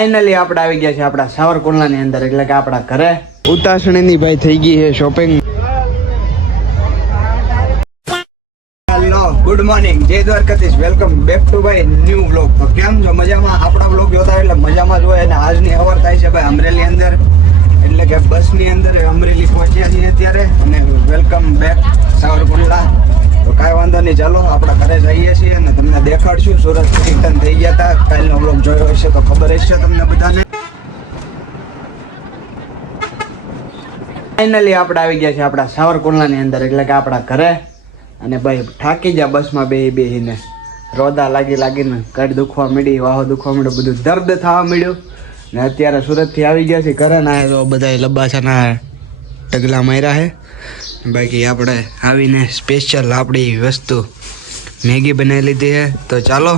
Finally આપણે આવી ગયા છે આપણા સાવરકુંડલાની અંદર, એટલે કે આપણા ઘરે ઉતાસણીની ભાઈ થઈ ગઈ છે શોપિંગ. હેલો, ગુડ મોર્નિંગ, જય દ્વારકાધીશ, વેલકમ બેક ટુ ભાઈ ન્યુ વ્લોગ. તો કેમ છો? મજામાં? આપણા વ્લોગ જોતા એટલે મજામાં જ હોય. અને આજની અવર થાય છે ભાઈ અમરેલી અંદર, એટલે કે બસની અંદર અમરેલી પહોંચ્યા છીએ અત્યારે. અને વેલકમ બેક સાવરકુંડલા. તો કાંઈ વાંધો નહીં, ચાલો આપણા ઘરે જઈએ છીએ અને તમને દેખાડશું. સુરત રિટર્ન થઈ ગયા હતા, કાલનો વ્લોગ જોયો હશે તો ખબર હશે તમને બધાને. ફાઇનલી આપણે આવી ગયા છે આપણા સાવરકુંડલાની અંદર, એટલે કે આપણા ઘરે. અને ભાઈ થાકી ગયા બસમાં બેહીને, રોદા લાગીને કડ દુખવા માંડી, વાહો દુખવા માંડ્યો, બધું દર્દ થવા માંડ્યું. ને અત્યારે સુરતથી આવી ગયા છે ઘરે. ના તો બધા લબાસાના ટગલા માર્યા છે. બાકી આપણે આવીને સ્પેશિયલ આપણી વસ્તુ મેગી બનાવી લીધી છે. તો ચાલો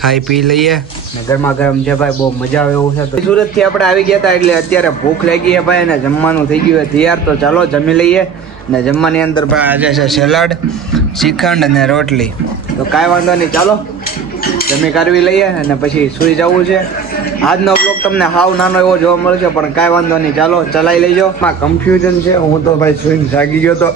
ખાઈ પી લઈએ. ને ગરમા ગરમ છે ભાઈ, બહુ મજા આવે એવું છે. તો સુરતથી આપણે આવી ગયા હતા એટલે અત્યારે ભૂખ લાગી છે ભાઈ, અને જમવાનું થઈ ગયું તૈયાર. તો ચાલો જમી લઈએ. ને જમવાની અંદર ભાઈ આજે છે સેલાડ, શ્રીખંડ અને રોટલી. તો કાંઈ વાંધો નહીં, ચાલો જમી કાઢવી લઈએ અને પછી સૂઈ જવું છે. આજનો બ્લોગ તમને હાવ નાનો એવો જોવા મળશે, પણ કાંઈ વાંધો નહીં, ચાલો ચલાવી લેજો. માં કન્ફ્યુઝન છે, હું તો ભાઈ સુઈને જાગી ગયો તો.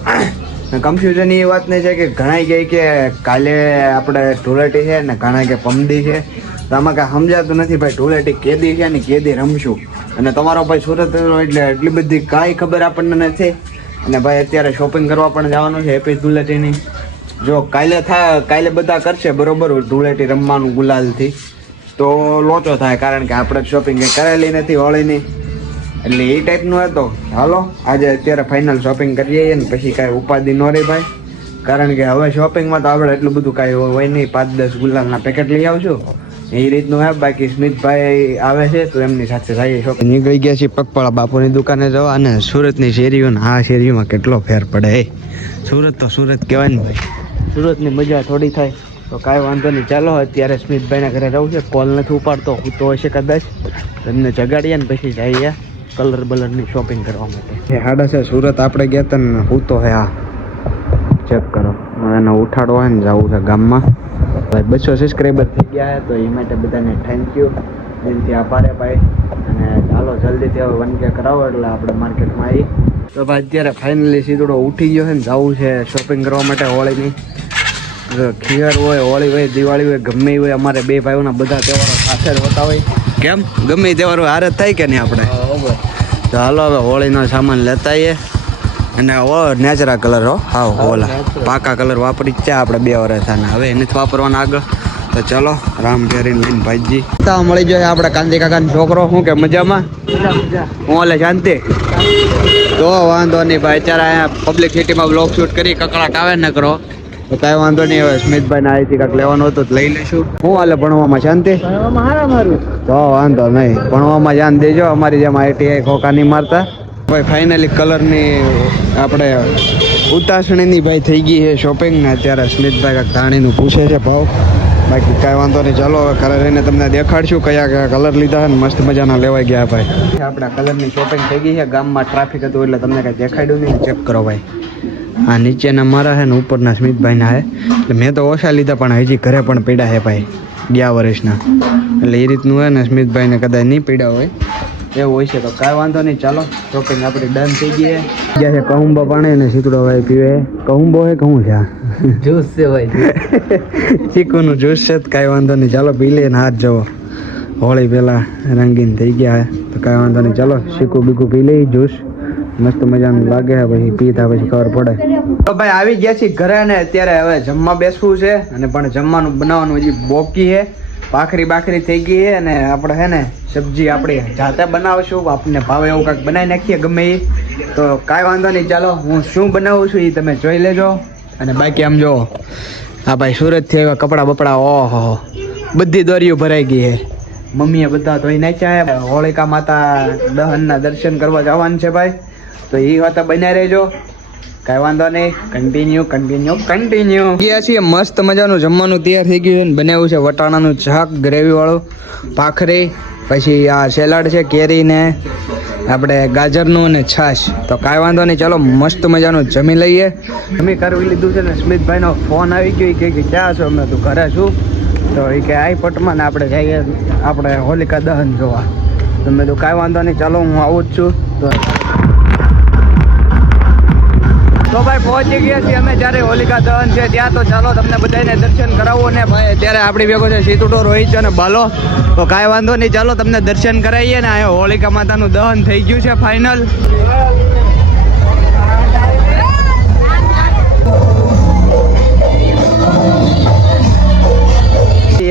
કન્ફ્યુઝન એ વાત નહીં છે કે ઘણા કહે કે કાલે આપણે ધૂળેટી છે ને ઘણા કે પમદી છે. તો આમાં કાંઈ સમજાતું નથી ભાઈ. ધૂળેટી કેદી છે ને કેદી રમશું. અને તમારો ભાઈ સુરત એટલે એટલી બધી કાંઈ ખબર આપણને નથી. અને ભાઈ અત્યારે શોપિંગ કરવા પણ જવાનું છે હેપી ધૂળેટીની. જો કાલે બધા કરશે બરોબર ધૂળેટી રમવાનું ગુલાલથી, તો લોચો થાય, કારણ કે આપણે શોપિંગ કરેલી નથી હોળીની, એટલે એ ટાઈપનું હતો. હાલો આજે અત્યારે ફાઇનલ શોપિંગ કરીએ ને પછી કાંઈ ઉપાધિ ન રહી ભાઈ, કારણ કે હવે શોપિંગમાં તો આપણે એટલું બધું કાંઈ હોય નહીં. 5-10 ગુલાલના પેકેટ લઈ આવશું એ રીતનું હે. બાકી સ્મિતભાઈ આવે છે તો એમની સાથે જઈએ શોપિંગ. નીકળી ગયા છીએ પગપાળા બાપુની દુકાને જવા. અને સુરતની શેરીઓને આ શેરીઓમાં કેટલો ફેર પડે. સુરત તો સુરત કહેવાય ને ભાઈ, સુરતની મજા થોડી થાય. તો કાંઈ વાંધો નહીં, ચાલો અત્યારે સ્મિતભાઈના ઘરે રહું છે. કોલ નથી ઉપાડતો, હું તો હશે કદાચ. તમને જગાડીએ ને પછી જઈએ કલર બલરની શોપિંગ કરવા માટે. હાડા છે સુરત આપણે ગયા હતા ને, હું તો હે આ ચેક કરો. એને ઉઠાડો હોય ને જવું છે ગામમાં. ભાઈ 200 સબસ્ક્રાઈબર થઈ ગયા છે, તો એ માટે બધાને થેન્ક યુ, દિલથી આભાર ભાઈ. અને ચાલો જલ્દીથી હવે 1K કરાવો એટલે આપણે માર્કેટમાં આવી. તો ભાઈ અત્યારે ફાઇનલી સીધો ઉઠી ગયો છે ને જવું છે શોપિંગ કરવા માટે હોળીની. ખીર હોય, હોળી હોય, દિવાળી હોય, ગમે હોય, અમારે બે ભાઈઓના બધા તહેવારો સાથે જ હોતા હોય. કેમ ગમે તહેવારો હારે જ થાય કે નહીં આપણે? તો હાલો હવે હોળીનો સામાન લેતા આવીએ. અને નેચરા કલર હો, હા ઓલા પાકા કલર વાપરી જ છે આપણે 2 વર્ષ. અને હવે એને જ વાપરવાના આગળ. તો ચલો રામ ઘેરીને લઈને ભાઈજી મળી જાય આપણે કાંતિ કાકાનો છોકરો. શું કે મજામાં? હું ઓલે શાંતિ. તો વાંધો નહીં ભાઈ, અત્યારે અહીંયા પબ્લિક સિટીમાં બ્લોગ શૂટ કરી કકડાટ આવે ને કરો. તો કાંઈ વાંધો નહીં, હવે સ્મિતભાઈ ને અહીંથી કાંઈક લેવાનું હતું તો લઈ લઈશું. શું હાલે ભણવામાં? શાંતિ? તો વાંધો નહીં, ભણવામાં ધ્યાન દેજો. અમારી જેમ ITI ખોખા નહીં મારતા ભાઈ. ફાઇનલી કલરની આપણે ઉતાસણીની ભાઈ થઈ ગઈ છે શોપિંગ. ને અત્યારે સ્મિતભાઈ કાંઈક ધાણીનું પૂછે છે ભાવ. બાકી કાંઈ વાંધો નહીં, ચાલો હવે ઘરે રહીને તમને દેખાડશું કયા કયા કલર લીધા છે ને મસ્ત મજાના લેવાઈ ગયા ભાઈ. આપણા કલરની શોપિંગ થઈ ગઈ છે. ગામમાં ટ્રાફિક હતું એટલે તમને કાંઈ દેખાડ્યું નહીં. ચેક કરો ભાઈ, આ નીચેના મારા છે ને ઉપરના સ્મિતભાઈના છે. એટલે મેં તો ઓછા લીધા પણ હજી ઘરે પણ પડ્યા છે ભાઈ ગયા વર્ષના. એટલે એ રીતનું હોય ને સ્મિતભાઈને કદાચ નહીં પડ્યા હોય એવું હોય છે. તો કાંઈ વાંધો નહીં, ચાલો શોપિંગ આપણી ડન થઈ ગઈ છે. ગયા છે કહુંબો પાણી અને સીતડો ભાઈ પીવે. કહુંબો છે કહું છે? જ્યુસ છે ભાઈ, ચીકુનું જ્યુસ છે. કાંઈ વાંધો નહીં, ચાલો પી લઈએ ને હાથ જવો. હોળી પહેલાં રંગીન થઈ ગયા છે તો કાંઈ વાંધો નહીં, ચાલો ચીકુ બીકુ પી લઈએ જ્યુસ. મસ્ત મજાનું લાગે છે, પછી પીતા પછી ખબર પડે. તો ભાઈ આવી ગયા છીએ ઘરે અને અત્યારે હવે જમવા બેસવું છે. અને પણ જમવાનું બનાવવાનું હજી બોકી છે. ભાખરી થઈ ગઈ છે. અને આપણે છે ને સબ્જી આપણી જાતે બનાવશું. આપણને ભાવે એવું કાંઈક બનાવી નાખીએ ગમે એ. તો કાંઈ વાંધો નહીં, ચાલો હું શું બનાવું છું એ તમે જોઈ લેજો. અને બાકી આમ જો હા ભાઈ સુરતથી આવ્યા કપડાં બપડા, ઓહો બધી દોરીઓ ભરાઈ ગઈ છે. મમ્મીએ બધા ધોઈ નાખ્યા. હોળિકા માતા દહનના દર્શન કરવા જવાનું છે ભાઈ. તો એ વાત બન્યા રહેજો, કાંઈ વાંધો નહીં. કન્ટિન્યુ ગયા છીએ. મસ્ત મજાનું જમવાનું તૈયાર થઈ ગયું છે. બનાવ્યું છે વટાણાનું શાક ગ્રેવીવાળું, ભાખરી, પછી આ સેલાડ છે કેરી ને આપણે ગાજરનું અને છાશ. તો કાંઈ વાંધો નહીં, ચાલો મસ્ત મજાનું જમી લઈએ. જમી કરવી લીધું છે ને સ્મિતભાઈનો ફોન આવી ગયો કે ક્યાં છો? અમે તું ઘરે છું. તો એ કે આઈ પટમાં ને આપણે જઈએ આપણે હોલિકા દહન જોવા. તો મેં તો કાંઈ વાંધો નહીં, ચાલો હું આવું જ છું. તો ભાઈ પહોંચી ગયા છીએ અમે જ્યારે હોલિકા દહન છે ત્યાં. તો ચાલો તમને બધાને દર્શન કરાવો ને ભાઈ. અત્યારે આપણી ભેગો છે સીતુટો, રોહિત છે અને બાલો. તો કાંઈ વાંધો નહીં, ચાલો તમને દર્શન કરાવીએ ને. અહીંયા હોલિકા માતાનું દહન થઈ ગયું છે ફાઇનલ.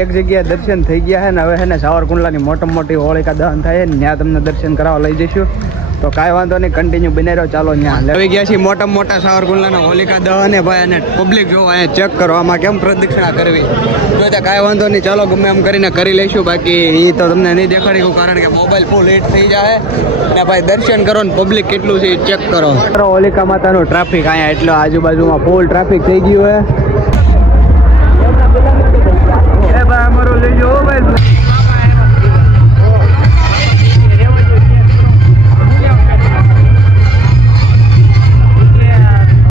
એક જગ્યાએ દર્શન થઈ ગયા છે ને હવે છે ને સાવરકુંડલાની મોટી હોલિકા દહન થાય ને ત્યાં તમને દર્શન કરાવવા લઈ જઈશું. તો કાંઈ વાંધો નહીં, કન્ટિન્યુ બને રહ્યો. ચાલો ત્યાં આવી ગયા છીએ મોટા સાવરકુંડલાના હોલિકા દહન ને ભાઈ. અને પબ્લિક જો અહીંયા ચેક કરો આમાં કેમ પ્રદક્ષિણા કરવી. તો કાંઈ વાંધો નહીં, ચાલો ગમે એમ કરીને કરી લઈશું. બાકી એ તો તમને નહીં દેખાડી કહું કારણ કે મોબાઈલ ફૂલ હીટ થઈ જાય. અને ભાઈ દર્શન કરો ને પબ્લિક કેટલું છે એ ચેક કરો. હોલિકા માતાનું ટ્રાફિક અહીંયા એટલે આજુબાજુમાં ફૂલ ટ્રાફિક થઈ ગયું હોય. ભાઈ અમારો લઈ જાઓ ભાઈ.